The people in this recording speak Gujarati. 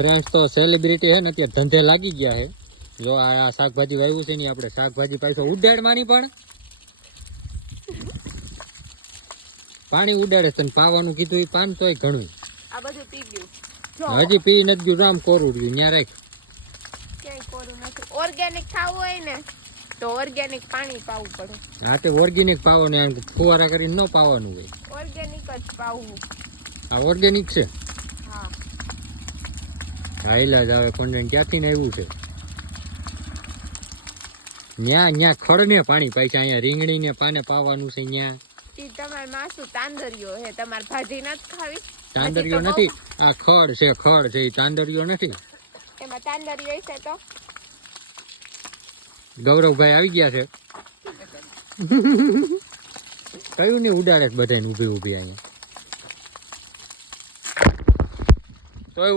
ફ્રેન્ડ્સ તો સેલિબ્રિટી હે ને અત્યારે ધંધે લાગી ગયા છે. જો આ શાકભાજી વાવ્યું છે ને આપણે શાકભાજી પાછો ઉડાડવાની પણ પાણી ઉડાડે તને પાવાનું કીધું એ પાન તોય ઘણું આ બધું પી ગયું. હજી પી નથી ગયું રામ કોરું રહ્યું ત્યાં રાખ. ક્યાંય કોરું નથી. ઓર્ગેનિક ખાવું હોય ને તો ઓર્ગેનિક પાણી પાવું પડે. હા તે ઓર્ગેનિક પાવાનું ફુવારા કરીને ન પાવાનું હોય. ઓર્ગેનિક જ પાવું. આ ઓર્ગેનિક છે. હા હા એલા જ આવે કોન્ટેન્ટ ક્યાંથી ને આવ્યું છે ન્યા ખડ ને પાણી પાય છે અહીંયા રીંગણી ને પાને પાવાનું છે ન્યા. ઈ તમાર માસુ તાંદરિયો હે તમાર ભાજી નથી ખાવી. તાંદરિયો નથી આ ખડ છે એ તાંદરિયો નથી. એમાં તાંદરિયો છે તો ગૌરવભાઈ આવી ગયા છે. કયું ને ઉડાડે બધાને ઊભી અહીંયા તોય